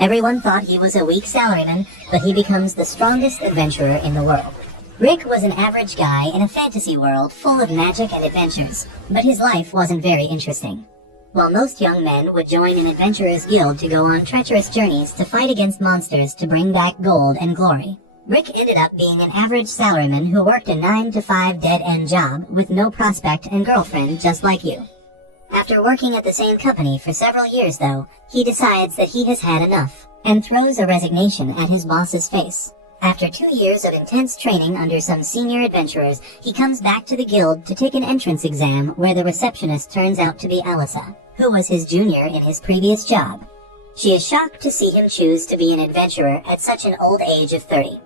Everyone thought he was a weak salaryman, but he becomes the strongest adventurer in the world. Rick was an average guy in a fantasy world full of magic and adventures, but his life wasn't very interesting. While most young men would join an adventurer's guild to go on treacherous journeys to fight against monsters to bring back gold and glory, Rick ended up being an average salaryman who worked a 9-to-5 dead-end job with no prospect and girlfriend just like you. After working at the same company for several years though, he decides that he has had enough, and throws a resignation at his boss's face. After 2 years of intense training under some senior adventurers, he comes back to the guild to take an entrance exam where the receptionist turns out to be Alyssa, who was his junior in his previous job. She is shocked to see him choose to be an adventurer at such an old age of 30.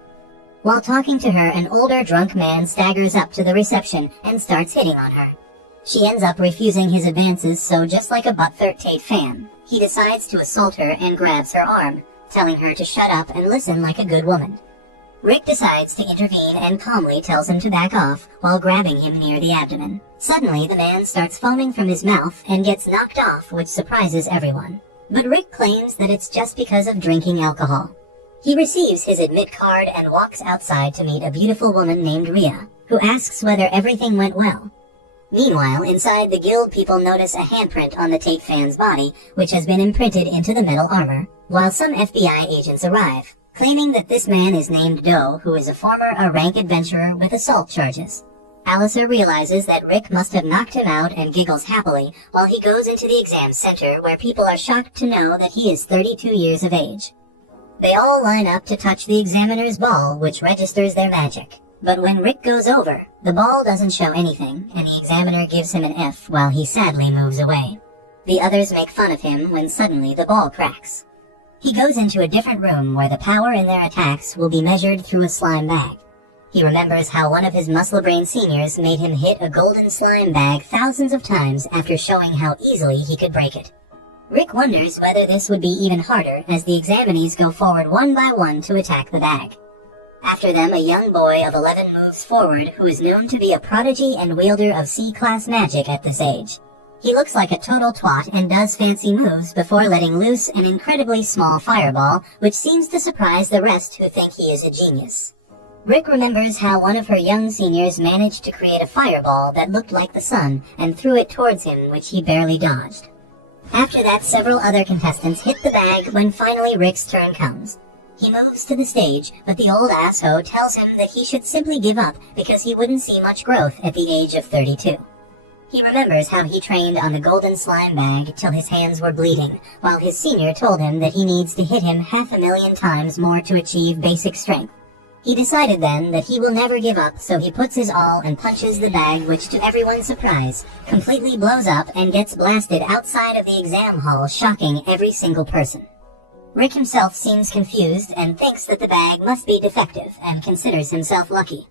While talking to her, an older drunk man staggers up to the reception and starts hitting on her. She ends up refusing his advances, so just like a butt-thirt fan, he decides to assault her and grabs her arm, telling her to shut up and listen like a good woman. Rick decides to intervene and calmly tells him to back off while grabbing him near the abdomen. Suddenly, the man starts foaming from his mouth and gets knocked off, which surprises everyone. But Rick claims that it's just because of drinking alcohol. He receives his admit card and walks outside to meet a beautiful woman named Rhea, who asks whether everything went well. Meanwhile, inside the guild, people notice a handprint on the Tate fan's body, which has been imprinted into the metal armor, while some FBI agents arrive, claiming that this man is named Doe, who is a former rank adventurer with assault charges. Alyssa realizes that Rick must have knocked him out and giggles happily while he goes into the exam center where people are shocked to know that he is 32 years of age. They all line up to touch the examiner's ball, which registers their magic. But when Rick goes over, the ball doesn't show anything, and the examiner gives him an F while he sadly moves away. The others make fun of him when suddenly the ball cracks. He goes into a different room where the power in their attacks will be measured through a slime bag. He remembers how one of his muscle-brain seniors made him hit a golden slime bag thousands of times after showing how easily he could break it. Rick wonders whether this would be even harder as the examinees go forward one by one to attack the bag. After them, a young boy of 11 moves forward who is known to be a prodigy and wielder of C-class magic at this age. He looks like a total twat and does fancy moves before letting loose an incredibly small fireball, which seems to surprise the rest who think he is a genius. Rick remembers how one of her young seniors managed to create a fireball that looked like the sun and threw it towards him, which he barely dodged. After that, several other contestants hit the bag when finally Rick's turn comes. He moves to the stage, but the old asshole tells him that he should simply give up because he wouldn't see much growth at the age of 32. He remembers how he trained on the golden slime bag till his hands were bleeding, while his senior told him that he needs to hit him 500,000 times more to achieve basic strength. He decided then that he will never give up, so he puts his all and punches the bag, which to everyone's surprise, completely blows up and gets blasted outside of the exam hall, shocking every single person. Rick himself seems confused and thinks that the bag must be defective and considers himself lucky.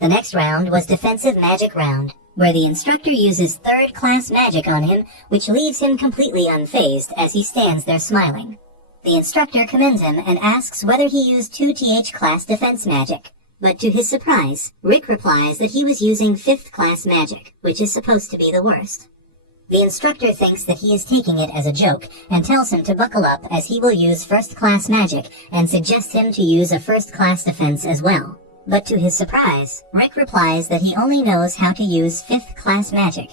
The next round was Defensive Magic Round, where the instructor uses third-class magic on him, which leaves him completely unfazed as he stands there smiling. The instructor commends him and asks whether he used 2th class defense magic, but to his surprise, Rick replies that he was using 5th class magic, which is supposed to be the worst. The instructor thinks that he is taking it as a joke and tells him to buckle up as he will use 1st class magic and suggests him to use a 1st class defense as well. But to his surprise, Rick replies that he only knows how to use 5th class magic.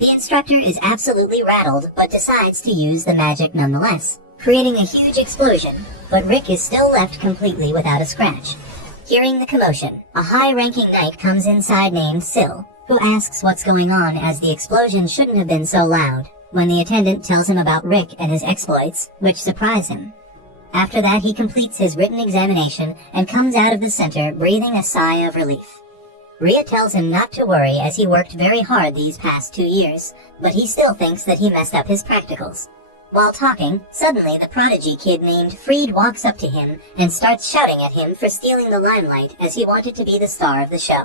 The instructor is absolutely rattled but decides to use the magic nonetheless, creating a huge explosion, but Rick is still left completely without a scratch. Hearing the commotion, a high-ranking knight comes inside named Syl, who asks what's going on as the explosion shouldn't have been so loud, when the attendant tells him about Rick and his exploits, which surprise him. After that, he completes his written examination and comes out of the center breathing a sigh of relief. Rhea tells him not to worry as he worked very hard these past 2 years, but he still thinks that he messed up his practicals. While talking, suddenly the prodigy kid named Freed walks up to him and starts shouting at him for stealing the limelight as he wanted to be the star of the show.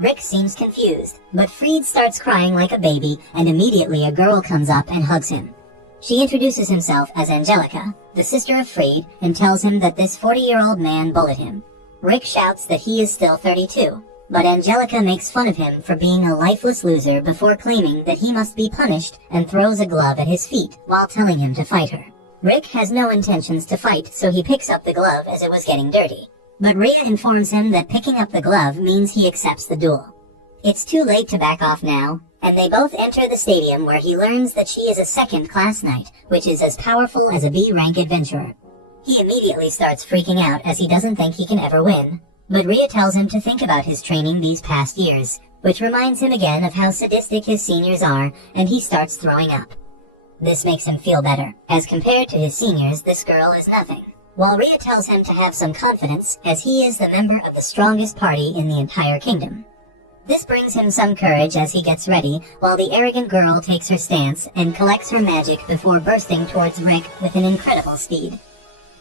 Rick seems confused, but Freed starts crying like a baby, and immediately a girl comes up and hugs him. She introduces himself as Angelica, the sister of Freed, and tells him that this 40-year-old man bullied him. Rick shouts that he is still 32, but Angelica makes fun of him for being a lifeless loser before claiming that he must be punished and throws a glove at his feet while telling him to fight her. Rick has no intentions to fight, so he picks up the glove as it was getting dirty. But Rhea informs him that picking up the glove means he accepts the duel. It's too late to back off now, and they both enter the stadium where he learns that she is a second-class knight, which is as powerful as a B-rank adventurer. He immediately starts freaking out as he doesn't think he can ever win, but Rhea tells him to think about his training these past years, which reminds him again of how sadistic his seniors are, and he starts throwing up. This makes him feel better. As compared to his seniors, this girl is nothing. While Rhea tells him to have some confidence, as he is the member of the strongest party in the entire kingdom. This brings him some courage as he gets ready, while the arrogant girl takes her stance and collects her magic before bursting towards Rick with an incredible speed.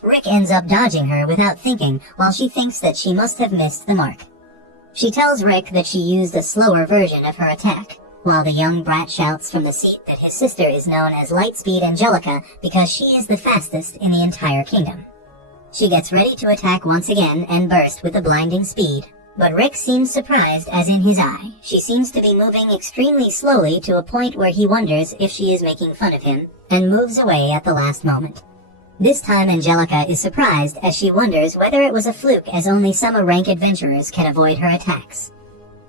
Rick ends up dodging her without thinking, while she thinks that she must have missed the mark. She tells Rick that she used a slower version of her attack, while the young brat shouts from the seat that his sister is known as Lightspeed Angelica because she is the fastest in the entire kingdom. She gets ready to attack once again and burst with a blinding speed, but Rick seems surprised as in his eye, she seems to be moving extremely slowly to a point where he wonders if she is making fun of him, and moves away at the last moment. This time Angelica is surprised as she wonders whether it was a fluke, as only some rank adventurers can avoid her attacks.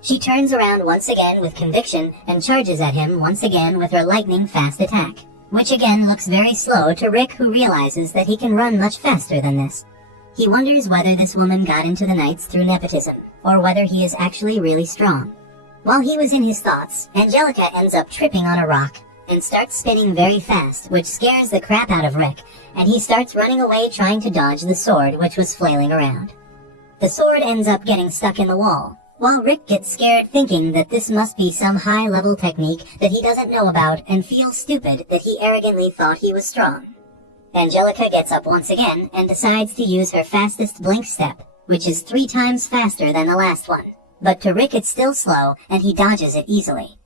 She turns around once again with conviction and charges at him once again with her lightning-fast attack, which again looks very slow to Rick, who realizes that he can run much faster than this. He wonders whether this woman got into the Knights through nepotism, or whether he is actually really strong. While he was in his thoughts, Angelica ends up tripping on a rock and starts spinning very fast, which scares the crap out of Rick, and he starts running away trying to dodge the sword which was flailing around. The sword ends up getting stuck in the wall, while Rick gets scared thinking that this must be some high-level technique that he doesn't know about and feels stupid that he arrogantly thought he was strong. Angelica gets up once again and decides to use her fastest blink step, which is 3 times faster than the last one, but to Rick it's still slow and he dodges it easily.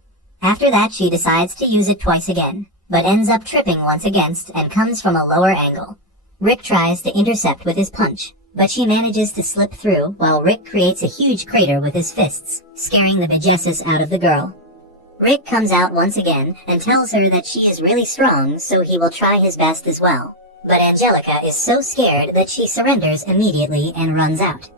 After that she decides to use it twice again, but ends up tripping once against and comes from a lower angle. Rick tries to intercept with his punch, but she manages to slip through while Rick creates a huge crater with his fists, scaring the bejesus out of the girl. Rick comes out once again and tells her that she is really strong, so he will try his best as well. But Angelica is so scared that she surrenders immediately and runs out.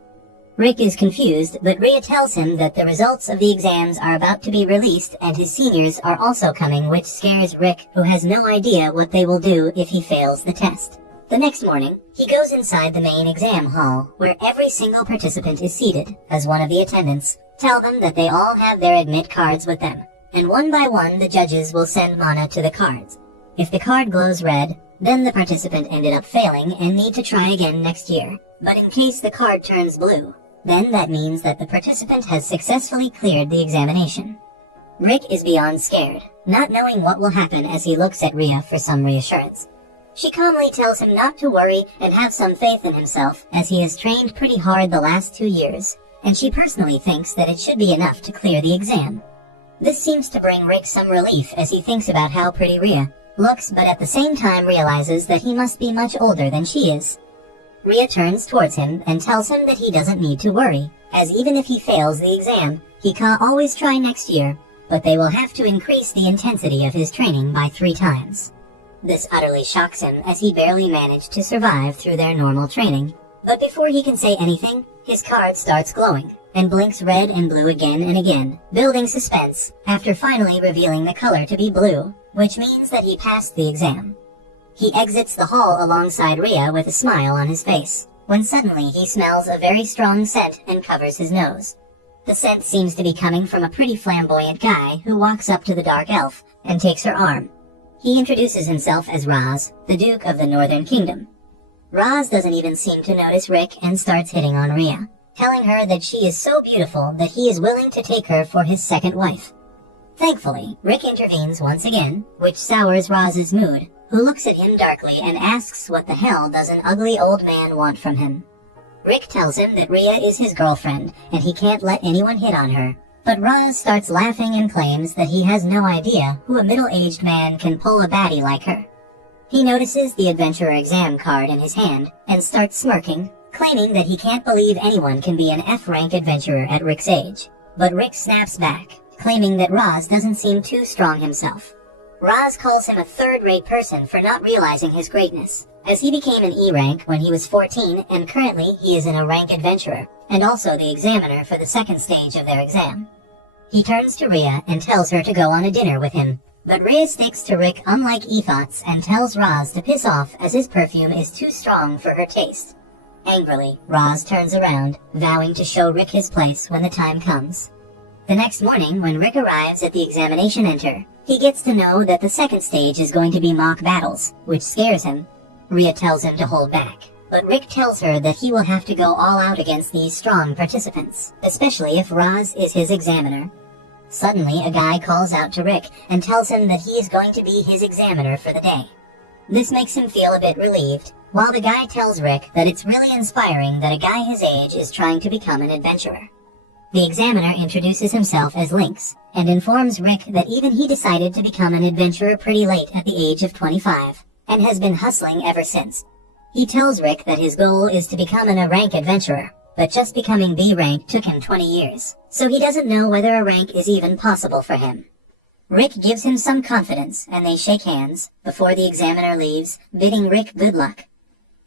Rick is confused, but Rhea tells him that the results of the exams are about to be released and his seniors are also coming, which scares Rick, who has no idea what they will do if he fails the test. The next morning, he goes inside the main exam hall, where every single participant is seated, as one of the attendants tell them that they all have their admit cards with them, and one by one the judges will send mana to the cards. If the card glows red, then the participant ended up failing and need to try again next year. But in case the card turns blue, then that means that the participant has successfully cleared the examination. Rick is beyond scared, not knowing what will happen as he looks at Rhea for some reassurance. She calmly tells him not to worry and have some faith in himself, as he has trained pretty hard the last 2 years, and she personally thinks that it should be enough to clear the exam. This seems to bring Rick some relief as he thinks about how pretty Rhea looks, but at the same time realizes that he must be much older than she is. Rhea turns towards him and tells him that he doesn't need to worry, as even if he fails the exam, he can always try next year, but they will have to increase the intensity of his training by 3 times. This utterly shocks him, as he barely managed to survive through their normal training. But before he can say anything, his card starts glowing, and blinks red and blue again and again, building suspense, after finally revealing the color to be blue, which means that he passed the exam. He exits the hall alongside Rhea with a smile on his face, when suddenly he smells a very strong scent and covers his nose. The scent seems to be coming from a pretty flamboyant guy who walks up to the dark elf and takes her arm. He introduces himself as Raz, the Duke of the Northern Kingdom. Raz doesn't even seem to notice Rick and starts hitting on Rhea, telling her that she is so beautiful that he is willing to take her for his second wife. Thankfully, Rick intervenes once again, which sours Raz's mood, who looks at him darkly and asks what the hell does an ugly old man want from him. Rick tells him that Rhea is his girlfriend and he can't let anyone hit on her, but Raz starts laughing and claims that he has no idea who a middle-aged man can pull a baddie like her. He notices the adventurer exam card in his hand and starts smirking, claiming that he can't believe anyone can be an F-rank adventurer at Rick's age. But Rick snaps back, claiming that Raz doesn't seem too strong himself. Roz calls him a third-rate person for not realizing his greatness, as he became an E rank when he was 14 and currently he is in a rank adventurer, and also the examiner for the second stage of their exam. He turns to Rhea and tells her to go on a dinner with him, but Rhea sticks to Rick unlike E-Thoughts and tells Roz to piss off as his perfume is too strong for her taste. Angrily, Roz turns around, vowing to show Rick his place when the time comes. The next morning, when Rick arrives at the examination center, he gets to know that the second stage is going to be mock battles, which scares him. Rhea tells him to hold back, but Rick tells her that he will have to go all out against these strong participants, especially if Roz is his examiner. Suddenly, a guy calls out to Rick and tells him that he is going to be his examiner for the day. This makes him feel a bit relieved, while the guy tells Rick that it's really inspiring that a guy his age is trying to become an adventurer. The examiner introduces himself as Lynx, and informs Rick that even he decided to become an adventurer pretty late at the age of 25, and has been hustling ever since. He tells Rick that his goal is to become an A-rank adventurer, but just becoming B-rank took him 20 years, so he doesn't know whether a rank is even possible for him. Rick gives him some confidence, and they shake hands, before the examiner leaves, bidding Rick good luck.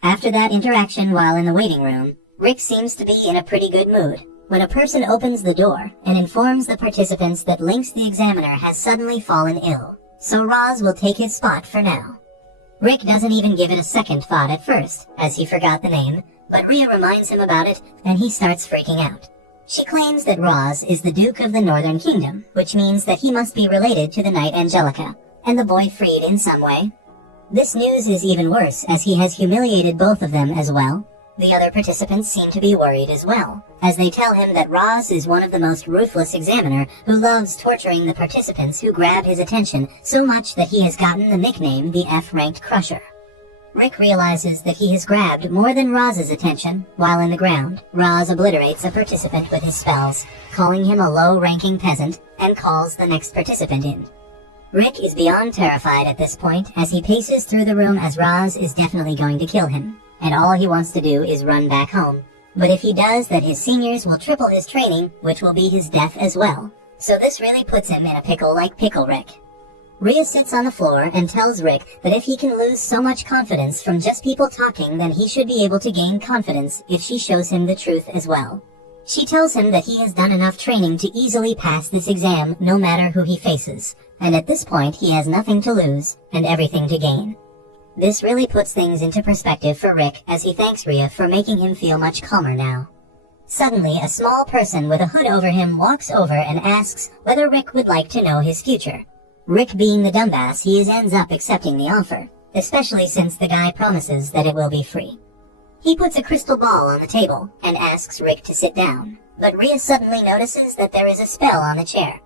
After that interaction while in the waiting room, Rick seems to be in a pretty good mood, when a person opens the door and informs the participants that Lynx the examiner has suddenly fallen ill, so Roz will take his spot for now. Rick doesn't even give it a second thought at first, as he forgot the name, but Rhea reminds him about it, and he starts freaking out. She claims that Roz is the Duke of the Northern Kingdom, which means that he must be related to the Knight Angelica, and the boy freed in some way. This news is even worse, as he has humiliated both of them as well. The other participants seem to be worried as well, as they tell him that Roz is one of the most ruthless examiner who loves torturing the participants who grab his attention so much that he has gotten the nickname the F-ranked Crusher. Rick realizes that he has grabbed more than Roz's attention. While in the ground, Roz obliterates a participant with his spells, calling him a low-ranking peasant, and calls the next participant in. Rick is beyond terrified at this point as he paces through the room as Roz is definitely going to kill him, and all he wants to do is run back home. But if he does that, his seniors will triple his training, which will be his death as well. So this really puts him in a pickle like Pickle Rick. Rhea sits on the floor and tells Rick that if he can lose so much confidence from just people talking, then he should be able to gain confidence if she shows him the truth as well. She tells him that he has done enough training to easily pass this exam no matter who he faces, and at this point he has nothing to lose and everything to gain. This really puts things into perspective for Rick as he thanks Rhea for making him feel much calmer now. Suddenly, a small person with a hood over him walks over and asks whether Rick would like to know his future. Rick, being the dumbass he is, ends up accepting the offer, especially since the guy promises that it will be free. He puts a crystal ball on the table and asks Rick to sit down, but Rhea suddenly notices that there is a spell on the chair.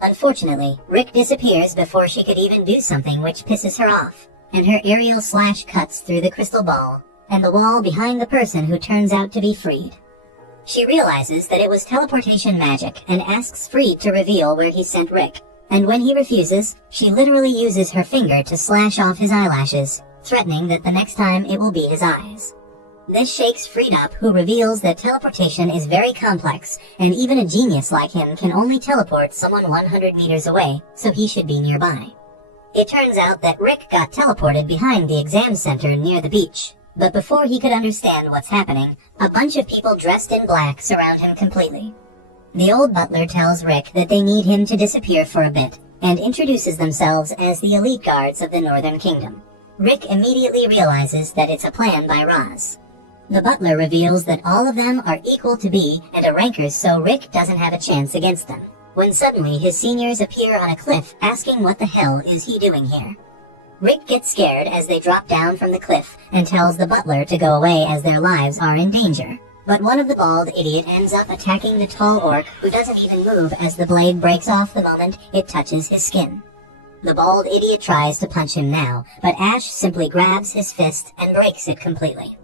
Unfortunately, Rick disappears before she could even do something, which pisses her off, and her aerial slash cuts through the crystal ball and the wall behind the person who turns out to be Freed. She realizes that it was teleportation magic and asks Freed to reveal where he sent Rick. And when he refuses, she literally uses her finger to slash off his eyelashes, threatening that the next time it will be his eyes. This shakes Freed up, who reveals that teleportation is very complex, and even a genius like him can only teleport someone 100 meters away, so he should be nearby. It turns out that Rick got teleported behind the exam center near the beach, but before he could understand what's happening, a bunch of people dressed in black surround him completely. The old butler tells Rick that they need him to disappear for a bit, and introduces themselves as the elite guards of the Northern Kingdom. Rick immediately realizes that it's a plan by Roz. The butler reveals that all of them are equal to B and a rankers, so Rick doesn't have a chance against them, when suddenly his seniors appear on a cliff asking what the hell is he doing here. Rick gets scared as they drop down from the cliff and tells the butler to go away as their lives are in danger. But one of the bald idiot ends up attacking the tall orc, who doesn't even move as the blade breaks off the moment it touches his skin. The bald idiot tries to punch him now, but Ash simply grabs his fist and breaks it completely.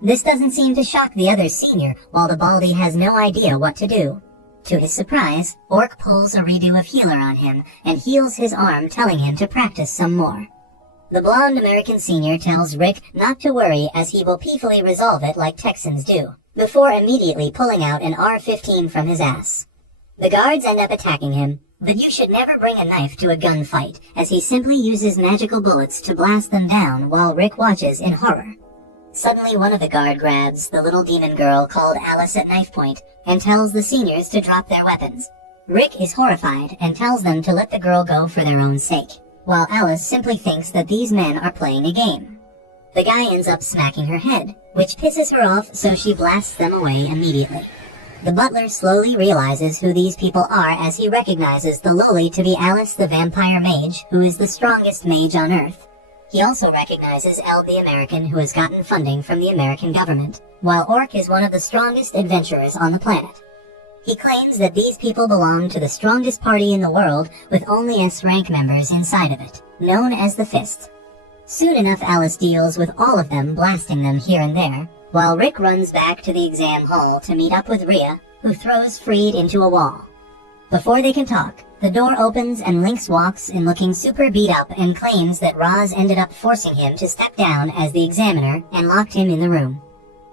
This doesn't seem to shock the other senior, while the baldy has no idea what to do. To his surprise, Orc pulls a redo of healer on him and heals his arm, telling him to practice some more. The blonde American senior tells Rick not to worry as he will peacefully resolve it like Texans do, before immediately pulling out an R-15 from his ass. The guards end up attacking him, But you should never bring a knife to a gunfight, as he simply uses magical bullets to blast them down while Rick watches in horror. Suddenly one of the guard grabs the little demon girl called Alice at knife point and tells the seniors to drop their weapons. Rick is horrified and tells them to let the girl go for their own sake, while Alice simply thinks that these men are playing a game. The guy ends up smacking her head, which pisses her off, so she blasts them away immediately. The butler slowly realizes who these people are as he recognizes the lowly to be Alice the vampire mage, who is the strongest mage on Earth. He also recognizes El the American, who has gotten funding from the American government, while Orc is one of the strongest adventurers on the planet. He claims that these people belong to the strongest party in the world, with only S-rank members inside of it, known as the Fists. Soon enough, Alice deals with all of them, blasting them here and there, while Rick runs back to the exam hall to meet up with Rhea, who throws Freed into a wall. Before they can talk, the door opens and Lynx walks in looking super beat up and claims that Roz ended up forcing him to step down as the examiner and locked him in the room.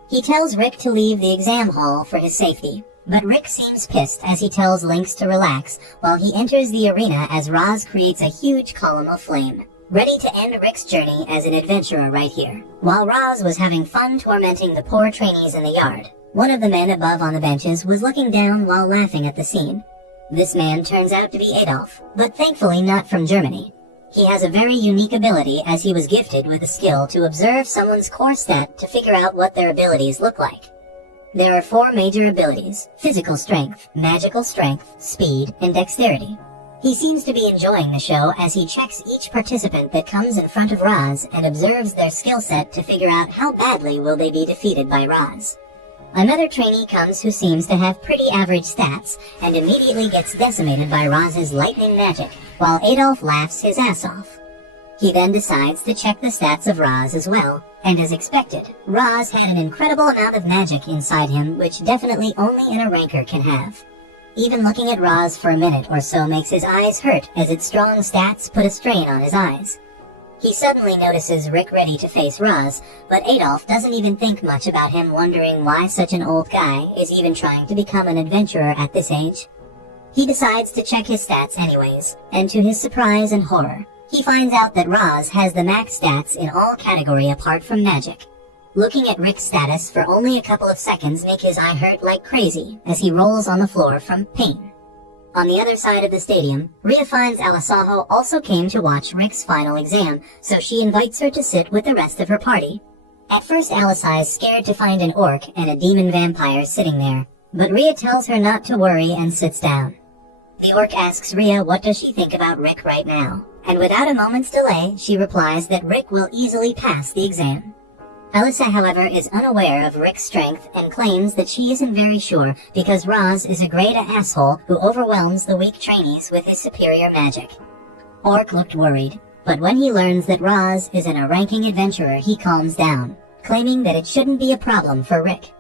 He tells Rick to leave the exam hall for his safety, but Rick seems pissed as he tells Lynx to relax while he enters the arena as Roz creates a huge column of flame, ready to end Rick's journey as an adventurer right here. While Roz was having fun tormenting the poor trainees in the yard, one of the men above on the benches was looking down while laughing at the scene. This man turns out to be Adolf, but thankfully not from Germany. He has a very unique ability as he was gifted with a skill to observe someone's core stat to figure out what their abilities look like. There are 4 major abilities: physical strength, magical strength, speed, and dexterity. He seems to be enjoying the show as he checks each participant that comes in front of Roz and observes their skill set to figure out how badly will they be defeated by Roz. Another trainee comes who seems to have pretty average stats and immediately gets decimated by Roz's lightning magic, while Adolf laughs his ass off. He then decides to check the stats of Roz as well, and as expected, Roz had an incredible amount of magic inside him, which definitely only an ranker can have. Even looking at Roz for a minute or so makes his eyes hurt as its strong stats put a strain on his eyes. He suddenly notices Rick ready to face Roz, but Adolf doesn't even think much about him, wondering why such an old guy is even trying to become an adventurer at this age. He decides to check his stats anyways, and to his surprise and horror, he finds out that Roz has the max stats in all category apart from magic. Looking at Rick's status for only a couple of seconds make his eye hurt like crazy as he rolls on the floor from pain. On the other side of the stadium, Rhea finds Alisaho also came to watch Rick's final exam, so she invites her to sit with the rest of her party. At first Alisa is scared to find an orc and a demon vampire sitting there, but Rhea tells her not to worry and sits down. The orc asks Rhea what does she think about Rick right now, and without a moment's delay, she replies that Rick will easily pass the exam. Alisa, however, is unaware of Rick's strength and claims that she isn't very sure because Roz is a great asshole who overwhelms the weak trainees with his superior magic. Orc looked worried, but when he learns that Roz is an ranking adventurer, he calms down, claiming that it shouldn't be a problem for Rick.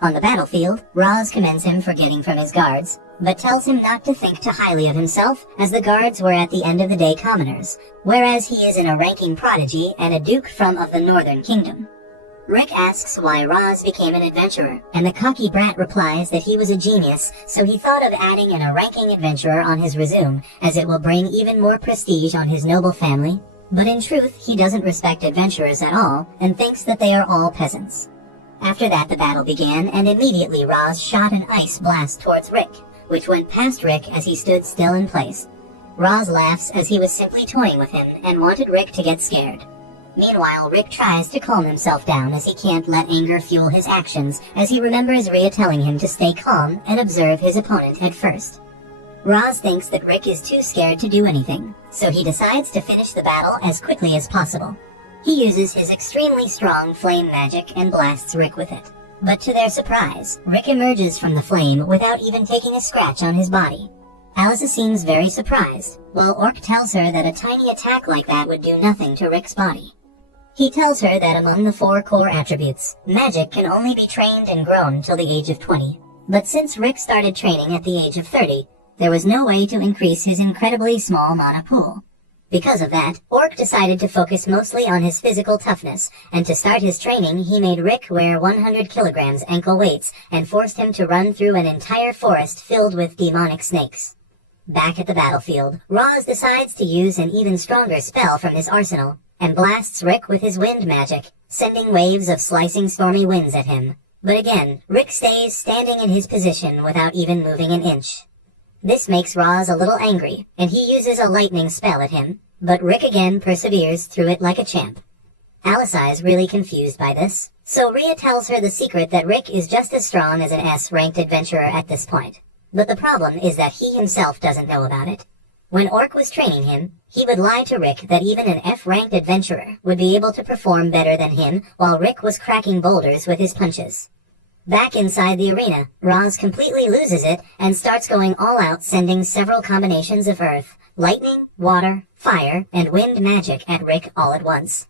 On the battlefield, Roz commends him for getting from his guards, but tells him not to think too highly of himself, as the guards were at the end of the day commoners, whereas he is a ranking prodigy and a duke of the Northern Kingdom. Rick asks why Roz became an adventurer, and the cocky brat replies that he was a genius, so he thought of adding an ranking adventurer on his resume, as it will bring even more prestige on his noble family. But in truth, he doesn't respect adventurers at all, and thinks that they are all peasants. After that, the battle began, and immediately Roz shot an ice blast towards Rick, which went past Rick as he stood still in place. Roz laughs as he was simply toying with him, and wanted Rick to get scared. Meanwhile, Rick tries to calm himself down as he can't let anger fuel his actions, as he remembers Rhea telling him to stay calm and observe his opponent at first. Roz thinks that Rick is too scared to do anything, so he decides to finish the battle as quickly as possible. He uses his extremely strong flame magic and blasts Rick with it. But to their surprise, Rick emerges from the flame without even taking a scratch on his body. Alisa seems very surprised, while Orc tells her that a tiny attack like that would do nothing to Rick's body. He tells her that among the 4 core attributes, magic can only be trained and grown till the age of 20. But since Rick started training at the age of 30, there was no way to increase his incredibly small mana pool. Because of that, Orc decided to focus mostly on his physical toughness, and to start his training he made Rick wear 100 kilograms ankle weights and forced him to run through an entire forest filled with demonic snakes. Back at the battlefield, Roz decides to use an even stronger spell from his arsenal, and blasts Rick with his wind magic, sending waves of slicing stormy winds at him. But again, Rick stays standing in his position without even moving an inch. This makes Roz a little angry, and he uses a lightning spell at him, but Rick again perseveres through it like a champ. Alyssa is really confused by this, so Rhea tells her the secret that Rick is just as strong as an S-ranked adventurer at this point. But the problem is that he himself doesn't know about it. When Orc was training him, he would lie to Rick that even an F-ranked adventurer would be able to perform better than him while Rick was cracking boulders with his punches. Back inside the arena, Roz completely loses it and starts going all out, sending several combinations of earth, lightning, water, fire, and wind magic at Rick all at once.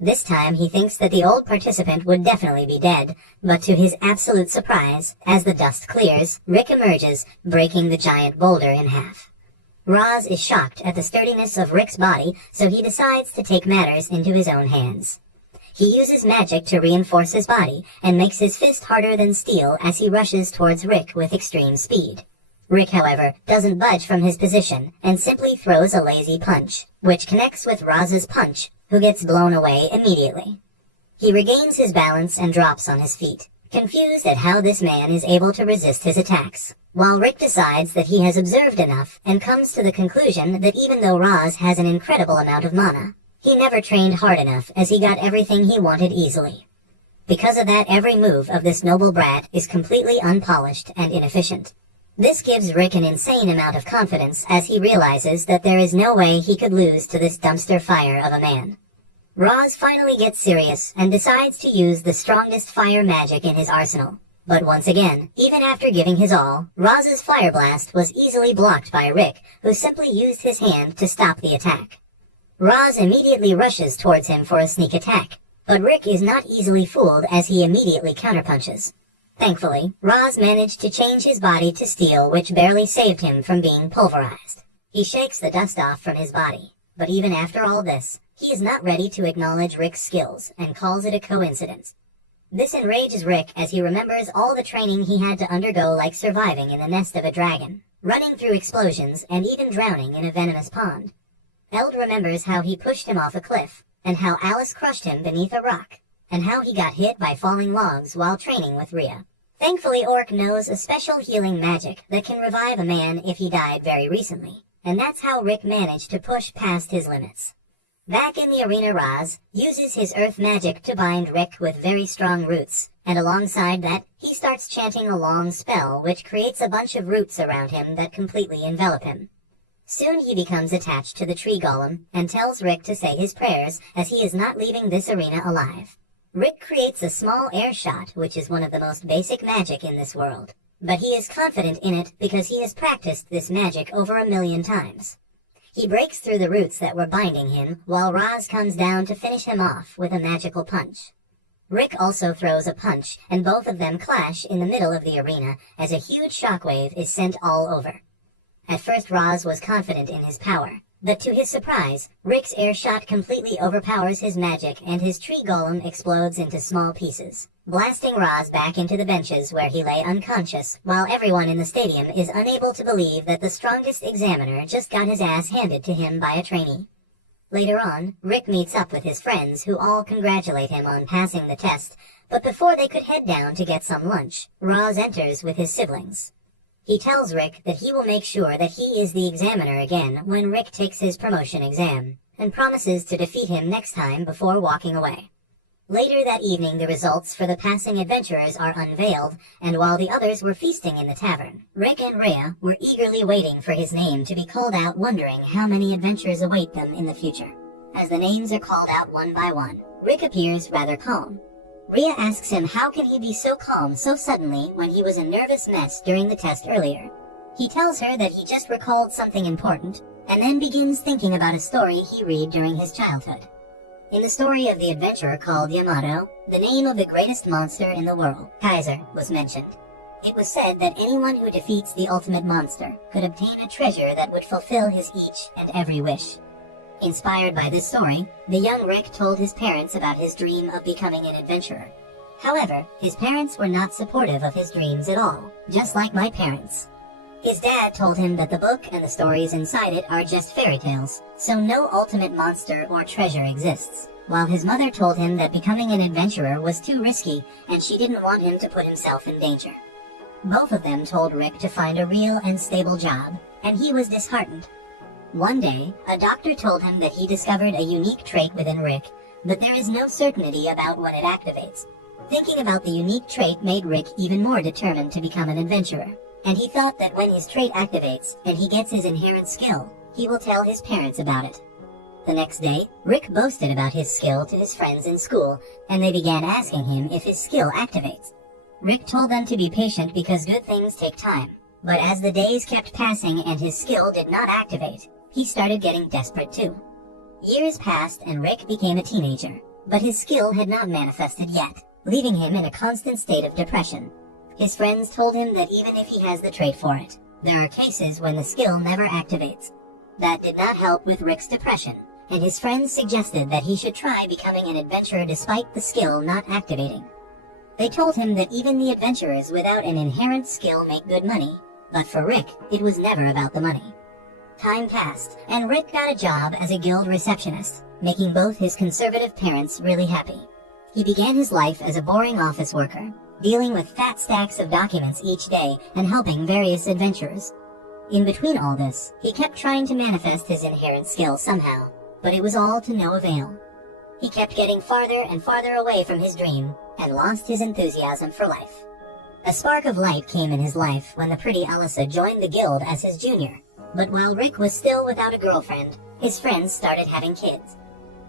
This time he thinks that the old participant would definitely be dead, but to his absolute surprise, as the dust clears, Rick emerges, breaking the giant boulder in half. Roz is shocked at the sturdiness of Rick's body, so he decides to take matters into his own hands. He uses magic to reinforce his body, and makes his fist harder than steel as he rushes towards Rick with extreme speed. Rick, however, doesn't budge from his position, and simply throws a lazy punch, which connects with Roz's punch, who gets blown away immediately. He regains his balance and drops on his feet, confused at how this man is able to resist his attacks, while Rick decides that he has observed enough and comes to the conclusion that even though Roz has an incredible amount of mana, he never trained hard enough as he got everything he wanted easily. Because of that, every move of this noble brat is completely unpolished and inefficient. This gives Rick an insane amount of confidence as he realizes that there is no way he could lose to this dumpster fire of a man. Roz finally gets serious and decides to use the strongest fire magic in his arsenal. But once again, even after giving his all, Roz's fire blast was easily blocked by Rick, who simply used his hand to stop the attack. Roz immediately rushes towards him for a sneak attack, but Rick is not easily fooled as he immediately counterpunches. Thankfully, Roz managed to change his body to steel, which barely saved him from being pulverized. He shakes the dust off from his body, but even after all this, he is not ready to acknowledge Rick's skills and calls it a coincidence. This enrages Rick as he remembers all the training he had to undergo, like surviving in the nest of a dragon, running through explosions, and even drowning in a venomous pond. Eld remembers how he pushed him off a cliff, and how Alice crushed him beneath a rock, and how he got hit by falling logs while training with Rhea. Thankfully, Orc knows a special healing magic that can revive a man if he died very recently, and that's how Rick managed to push past his limits. Back in the arena, Roz uses his earth magic to bind Rick with very strong roots, and alongside that, he starts chanting a long spell which creates a bunch of roots around him that completely envelop him. Soon he becomes attached to the tree golem, and tells Rick to say his prayers as he is not leaving this arena alive. Rick creates a small air shot, which is one of the most basic magic in this world, but he is confident in it because he has practiced this magic over 1,000,000 times. He breaks through the roots that were binding him, while Roz comes down to finish him off with a magical punch. Rick also throws a punch, and both of them clash in the middle of the arena as a huge shockwave is sent all over. At first Roz was confident in his power, but to his surprise, Rick's air shot completely overpowers his magic and his tree golem explodes into small pieces, blasting Roz back into the benches where he lay unconscious, while everyone in the stadium is unable to believe that the strongest examiner just got his ass handed to him by a trainee. Later on, Rick meets up with his friends who all congratulate him on passing the test, but before they could head down to get some lunch, Roz enters with his siblings. He tells Rick that he will make sure that he is the examiner again when Rick takes his promotion exam, and promises to defeat him next time before walking away. Later that evening, the results for the passing adventurers are unveiled, and while the others were feasting in the tavern, Rick and Rhea were eagerly waiting for his name to be called out, wondering how many adventures await them in the future. As the names are called out one by one, Rick appears rather calm. Rhea asks him how can he be so calm so suddenly when he was a nervous mess during the test earlier. He tells her that he just recalled something important, and then begins thinking about a story he read during his childhood. In the story of the adventurer called Yamato, the name of the greatest monster in the world, Kaiser, was mentioned. It was said that anyone who defeats the ultimate monster could obtain a treasure that would fulfill his each and every wish. Inspired by this story, the young Rick told his parents about his dream of becoming an adventurer. However, his parents were not supportive of his dreams at all, just like my parents. His dad told him that the book and the stories inside it are just fairy tales, so no ultimate monster or treasure exists, while his mother told him that becoming an adventurer was too risky and she didn't want him to put himself in danger. Both of them told Rick to find a real and stable job, and he was disheartened. One day, a doctor told him that he discovered a unique trait within Rick, but there is no certainty about what it activates. Thinking about the unique trait made Rick even more determined to become an adventurer, and he thought that when his trait activates and he gets his inherent skill, he will tell his parents about it. The next day, Rick boasted about his skill to his friends in school, and they began asking him if his skill activates. Rick told them to be patient because good things take time, but as the days kept passing and his skill did not activate, he started getting desperate too. Years passed and Rick became a teenager, but his skill had not manifested yet, leaving him in a constant state of depression. His friends told him that even if he has the trait for it, there are cases when the skill never activates. That did not help with Rick's depression, and his friends suggested that he should try becoming an adventurer despite the skill not activating. They told him that even the adventurers without an inherent skill make good money, but for Rick, it was never about the money. Time passed, and Rick got a job as a guild receptionist, making both his conservative parents really happy. He began his life as a boring office worker, dealing with fat stacks of documents each day and helping various adventurers. In between all this, he kept trying to manifest his inherent skill somehow, but it was all to no avail. He kept getting farther and farther away from his dream, and lost his enthusiasm for life. A spark of light came in his life when the pretty Alyssa joined the guild as his junior, but while Rick was still without a girlfriend, his friends started having kids.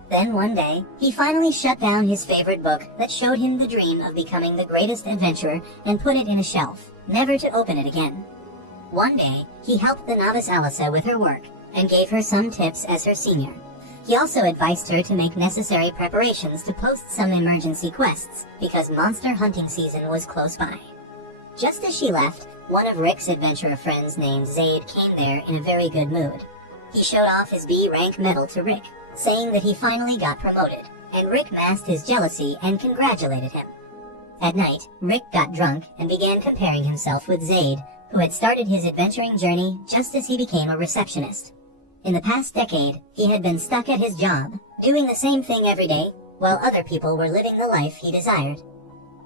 Then one day, he finally shut down his favorite book that showed him the dream of becoming the greatest adventurer and put it in a shelf, never to open it again. One day, he helped the novice Alyssa with her work, and gave her some tips as her senior. He also advised her to make necessary preparations to post some emergency quests, because monster hunting season was close by. Just as she left, one of Rick's adventurer friends named Zaid came there in a very good mood. He showed off his B rank medal to Rick, saying that he finally got promoted, and Rick masked his jealousy and congratulated him. At night, Rick got drunk and began comparing himself with Zaid, who had started his adventuring journey just as he became a receptionist. In the past decade, he had been stuck at his job, doing the same thing every day, while other people were living the life he desired.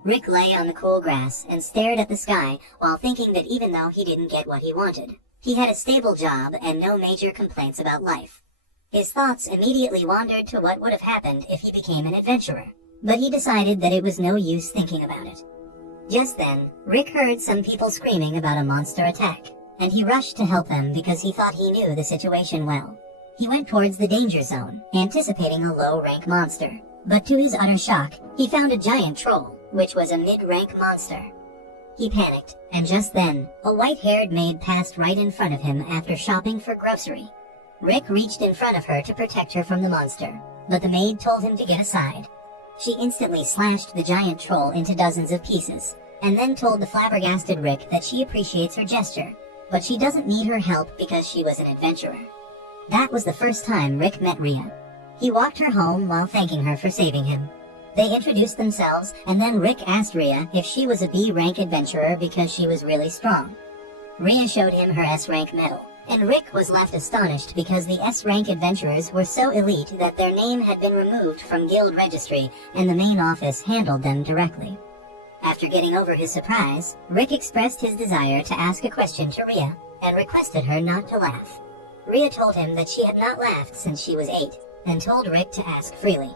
Rick lay on the cool grass and stared at the sky while thinking that even though he didn't get what he wanted, he had a stable job and no major complaints about life. His thoughts immediately wandered to what would have happened if he became an adventurer, but he decided that it was no use thinking about it. Just then, Rick heard some people screaming about a monster attack, and he rushed to help them because he thought he knew the situation well. He went towards the danger zone, anticipating a low-rank monster, but to his utter shock, he found a giant troll, which was a mid-rank monster. He panicked, and just then, a white-haired maid passed right in front of him after shopping for grocery. Rick reached in front of her to protect her from the monster, but the maid told him to get aside. She instantly slashed the giant troll into dozens of pieces, and then told the flabbergasted Rick that she appreciates her gesture, but she doesn't need her help because she was an adventurer. That was the first time Rick met Rhea. He walked her home while thanking her for saving him. They introduced themselves, and then Rick asked Rhea if she was a B-rank adventurer because she was really strong. Rhea showed him her S-rank medal, and Rick was left astonished because the S-rank adventurers were so elite that their name had been removed from guild registry and the main office handled them directly. After getting over his surprise, Rick expressed his desire to ask a question to Rhea, and requested her not to laugh. Rhea told him that she had not laughed since she was 8, and told Rick to ask freely.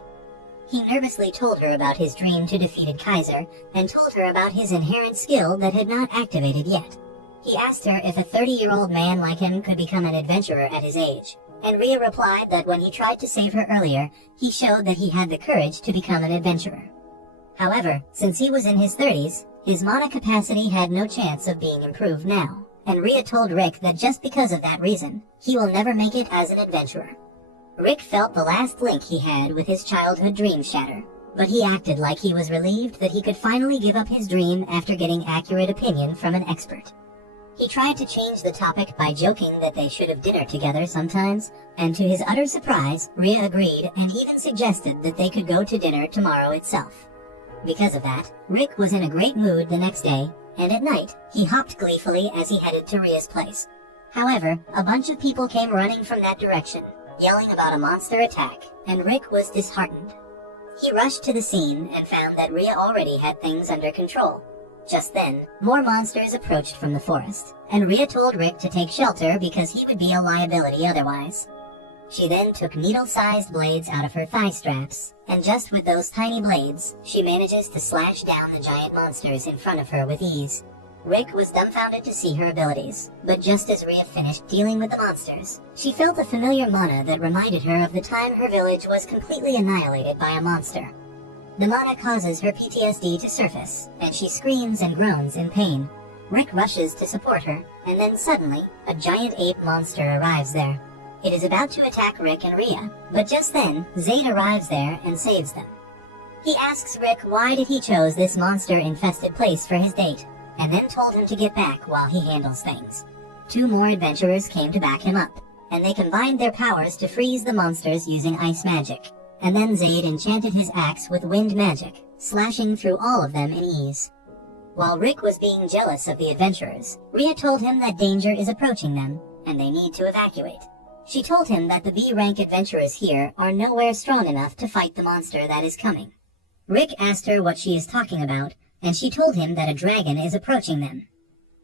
He nervously told her about his dream to defeat Kaiser, and told her about his inherent skill that had not activated yet. He asked her if a 30-year-old man like him could become an adventurer at his age, and Rhea replied that when he tried to save her earlier, he showed that he had the courage to become an adventurer. However, since he was in his 30s, his mana capacity had no chance of being improved now, and Rhea told Rick that just because of that reason, he will never make it as an adventurer. Rick felt the last link he had with his childhood dream shatter, but he acted like he was relieved that he could finally give up his dream after getting accurate opinion from an expert. He tried to change the topic by joking that they should have dinner together sometimes, and to his utter surprise, Rhea agreed and even suggested that they could go to dinner tomorrow itself. Because of that, Rick was in a great mood the next day, and at night, he hopped gleefully as he headed to Rhea's place. However, a bunch of people came running from that direction, yelling about a monster attack, and Rick was disheartened. He rushed to the scene and found that Rhea already had things under control. Just then, more monsters approached from the forest, and Rhea told Rick to take shelter because he would be a liability otherwise. She then took needle-sized blades out of her thigh straps, and just with those tiny blades, she manages to slash down the giant monsters in front of her with ease. Rick was dumbfounded to see her abilities, but just as Rhea finished dealing with the monsters, she felt a familiar mana that reminded her of the time her village was completely annihilated by a monster. The mana causes her PTSD to surface, and she screams and groans in pain. Rick rushes to support her, and then suddenly, a giant ape monster arrives there. It is about to attack Rick and Rhea, but just then, Zayd arrives there and saves them. He asks Rick why did he chose this monster-infested place for his date, and then told him to get back while he handles things. 2 more adventurers came to back him up, and they combined their powers to freeze the monsters using ice magic, and then Zayd enchanted his axe with wind magic, slashing through all of them in ease. While Rick was being jealous of the adventurers, Rhea told him that danger is approaching them, and they need to evacuate. She told him that the B-rank adventurers here are nowhere strong enough to fight the monster that is coming. Rick asked her what she is talking about, and she told him that a dragon is approaching them.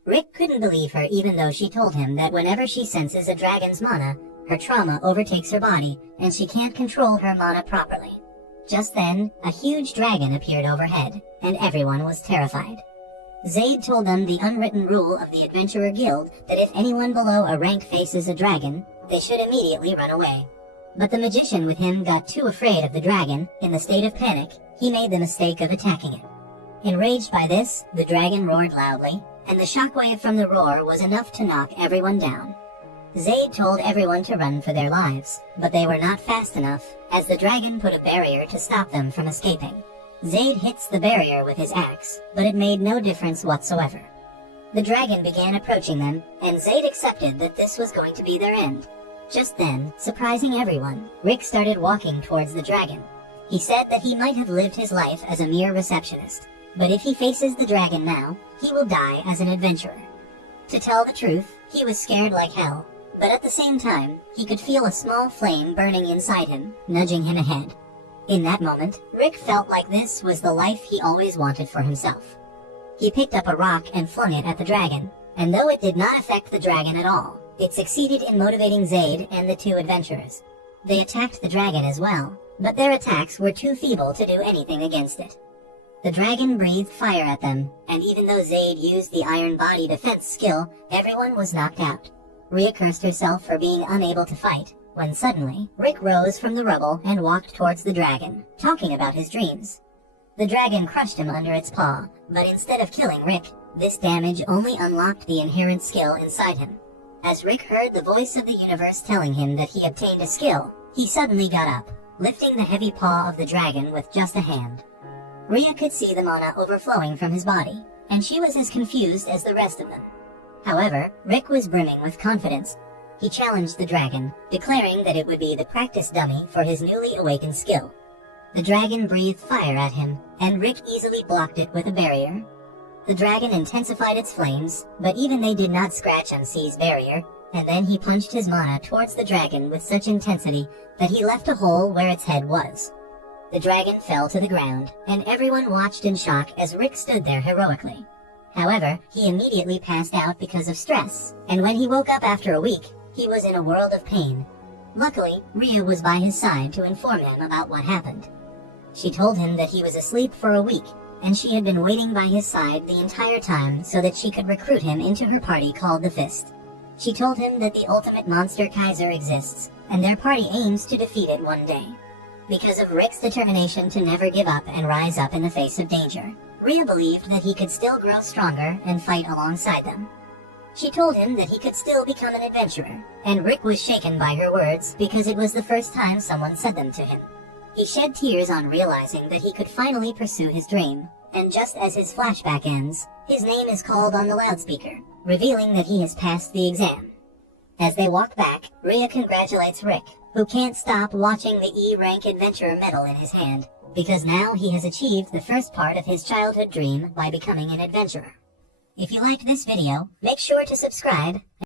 Rick couldn't believe her even though she told him that whenever she senses a dragon's mana, her trauma overtakes her body and she can't control her mana properly. Just then, a huge dragon appeared overhead, and everyone was terrified. Zayd told them the unwritten rule of the Adventurer Guild that if anyone below a rank faces a dragon, they should immediately run away. But the magician with him got too afraid of the dragon. In the state of panic, he made the mistake of attacking it. Enraged by this, the dragon roared loudly, and the shockwave from the roar was enough to knock everyone down. Zayd told everyone to run for their lives, but they were not fast enough, as the dragon put a barrier to stop them from escaping. Zayd hits the barrier with his axe, but it made no difference whatsoever. The dragon began approaching them, and Zayd accepted that this was going to be their end. Just then, surprising everyone, Rick started walking towards the dragon. He said that he might have lived his life as a mere receptionist, but if he faces the dragon now, he will die as an adventurer. To tell the truth, he was scared like hell, but at the same time, he could feel a small flame burning inside him, nudging him ahead. In that moment, Rick felt like this was the life he always wanted for himself. He picked up a rock and flung it at the dragon, and though it did not affect the dragon at all, it succeeded in motivating Zayd and the 2 adventurers. They attacked the dragon as well, but their attacks were too feeble to do anything against it. The dragon breathed fire at them, and even though Zayd used the iron body defense skill, everyone was knocked out. Rhea cursed herself for being unable to fight, when suddenly, Rick rose from the rubble and walked towards the dragon, talking about his dreams. The dragon crushed him under its paw, but instead of killing Rick, this damage only unlocked the inherent skill inside him. As Rick heard the voice of the universe telling him that he obtained a skill, he suddenly got up, lifting the heavy paw of the dragon with just a hand. Rhea could see the mana overflowing from his body, and she was as confused as the rest of them. However, Rick was brimming with confidence. He challenged the dragon, declaring that it would be the practice dummy for his newly awakened skill. The dragon breathed fire at him, and Rick easily blocked it with a barrier. The dragon intensified its flames, but even they did not scratch Unsei's barrier, and then he punched his mana towards the dragon with such intensity that he left a hole where its head was. The dragon fell to the ground, and everyone watched in shock as Rick stood there heroically. However, he immediately passed out because of stress, and when he woke up after a week, he was in a world of pain. Luckily, Rhea was by his side to inform him about what happened. She told him that he was asleep for a week, and she had been waiting by his side the entire time so that she could recruit him into her party called the Fist. She told him that the ultimate monster Kaiser exists, and their party aims to defeat it one day. Because of Rick's determination to never give up and rise up in the face of danger, Rhea believed that he could still grow stronger and fight alongside them. She told him that he could still become an adventurer, and Rick was shaken by her words because it was the first time someone said them to him. He shed tears on realizing that he could finally pursue his dream, and just as his flashback ends, his name is called on the loudspeaker, revealing that he has passed the exam. As they walk back, Rhea congratulates Rick, who can't stop watching the E-rank adventurer medal in his hand, because now he has achieved the first part of his childhood dream by becoming an adventurer. If you liked this video, make sure to subscribe